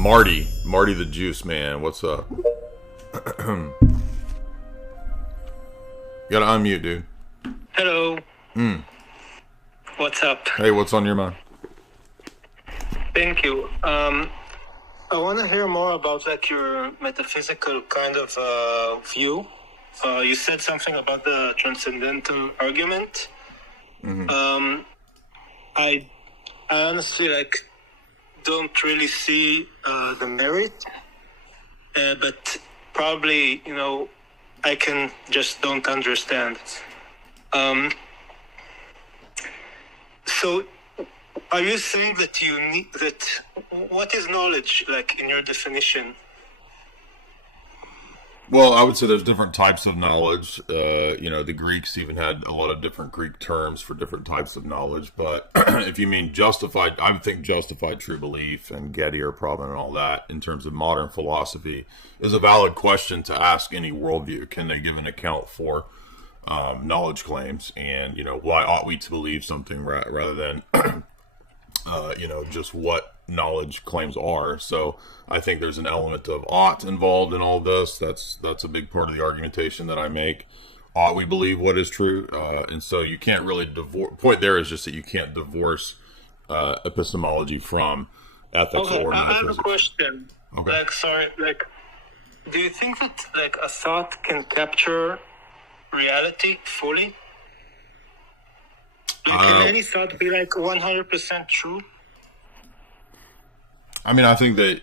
Marty the Juice Man. What's up? You gotta unmute, dude. Hello. What's up? Hey, what's on your mind? Thank you. I want to hear more about like your metaphysical kind of view. You said something about the transcendental argument. I honestly don't really see the merit, but probably I can just don't understand. So, are you saying that you need that? What is knowledge like in your definition? Well, I would say there's different types of knowledge. The Greeks even had a lot of different Greek terms for different types of knowledge. But if you mean justified, I would think justified true belief and Gettier problem and all that in terms of modern philosophy is a valid question to ask any worldview. Can they give an account for knowledge claims? And, why ought we to believe something rather than, just what knowledge claims are. So I think there's an element of ought involved in all this. That's a big part of the argumentation that I make. Ought we believe what is true? And so you can't really divorce. Point there is just that you can't divorce epistemology from ethics or metaphysics. I have a question. Okay. Do you think that a thought can capture reality fully? Can any thought be 100% true? I mean, I think that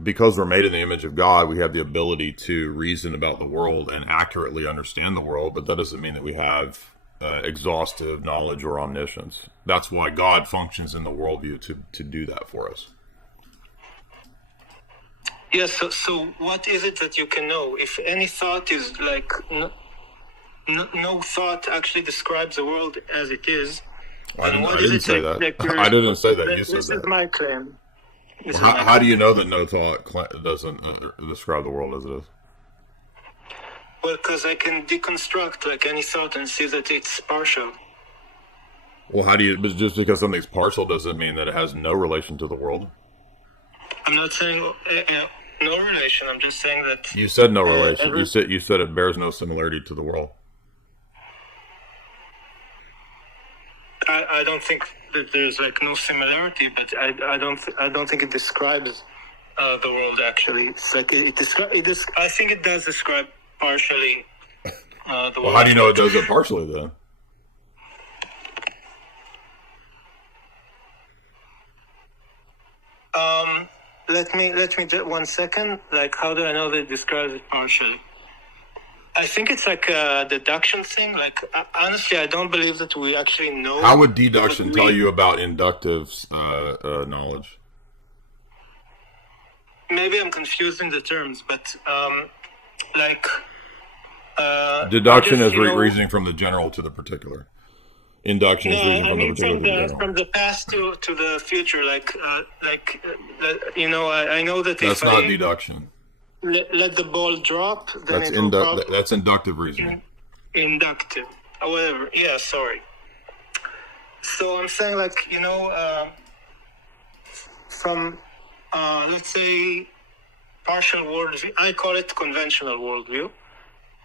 because we're made in the image of God, we have the ability to reason about the world and accurately understand the world, but that doesn't mean that we have exhaustive knowledge or omniscience. That's why God functions in the worldview to do that for us. Yes, so what is it that you can know? If any thought is no thought actually describes the world as it is, I didn't say that. I didn't say that. You said that. This is my claim. How do you know that no thought doesn't describe the world as it is? Well, because I can deconstruct any thought and see that it's partial. Well, but just because something's partial doesn't mean that it has no relation to the world. I'm not saying no relation. I'm just saying that... You said no relation. You said it bears no similarity to the world. I don't think that there's no similarity, but I don't think it describes the world actually. It's I think it does describe partially the world. Well, how do you know it does it partially then? Let me just 1 second. How do I know that it describes it partially? I think it's a deduction thing. Honestly, I don't believe that we actually know. How would deduction tell you about inductive knowledge? Maybe I'm confusing the terms, but deduction is reasoning from the general to the particular. Induction is reasoning from the particular to the general. From the past to the future. I know that that's not deduction. Let the ball drop. Then that's inductive reasoning. Inductive, whatever. Yeah, sorry. So I'm saying, from let's say partial worldview. I call it conventional worldview.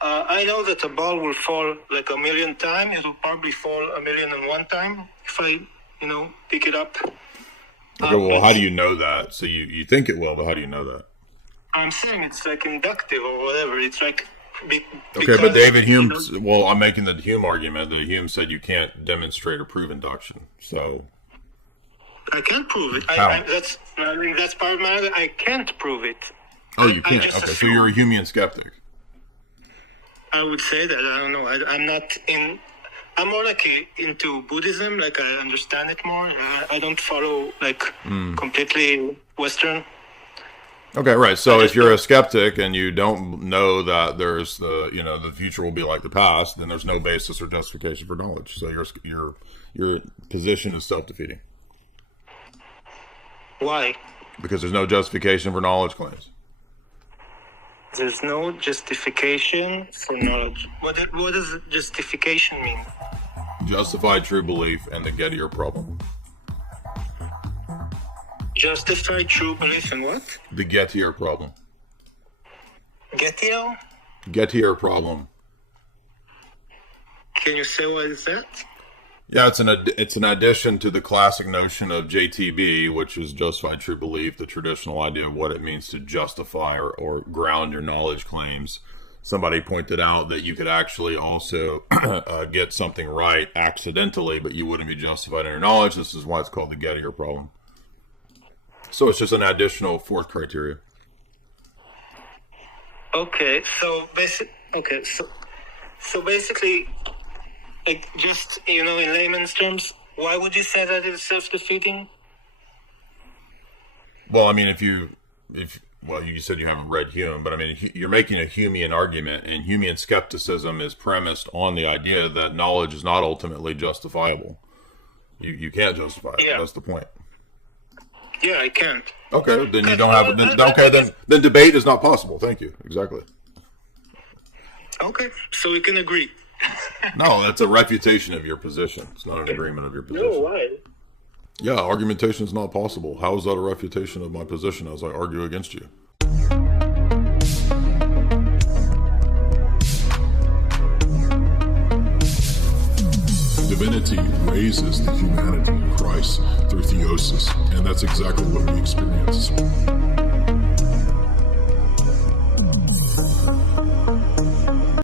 I know that a ball will fall 1,000,000 times. It will probably fall 1,000,001 time if I, pick it up. Okay, well, how do you know that? So you think it will, but how do you know that? I'm saying it's inductive or whatever. It's okay, but David Hume. Well, I'm making the Hume argument that Hume said you can't demonstrate or prove induction. So I can't prove it. That's part of my argument. I can't prove it. Oh, you can't. Okay, so you're a Humean skeptic. I would say that. I don't know. I'm not in. I'm more into Buddhism. I understand it more. I don't follow completely Western. Okay, right. So if you're a skeptic and you don't know that there's the future will be like the past, then there's no basis or justification for knowledge. So your position is self-defeating. Why? Because there's no justification for knowledge claims. There's no justification for knowledge. What does justification mean? Justified true belief and the Gettier problem. Justify true belief in what? The Gettier problem. Gettier? Gettier problem. Can you say what is that? Yeah, it's an addition to the classic notion of JTB, which is justified true belief, the traditional idea of what it means to justify or ground your knowledge claims. Somebody pointed out that you could actually also get something right accidentally, but you wouldn't be justified in your knowledge. This is why it's called the Gettier problem. So it's just an additional fourth criteria. Okay, so basically, like, just, in layman's terms, why would you say that it's self-defeating? Well, I mean, you said you haven't read Hume, but I mean, you're making a Humean argument, and Humean skepticism is premised on the idea that knowledge is not ultimately justifiable. You can't justify it. Yeah. That's the point. Yeah, I can't. Okay, then you don't have it. Then debate is not possible. Thank you. Exactly. Okay, so we can agree. No, that's a refutation of your position. It's not an agreement of your position. No, why? Yeah, argumentation is not possible. How is that a refutation of my position as I argue against you? Divinity raises the humanity in Christ through theosis, and that's exactly what we experience.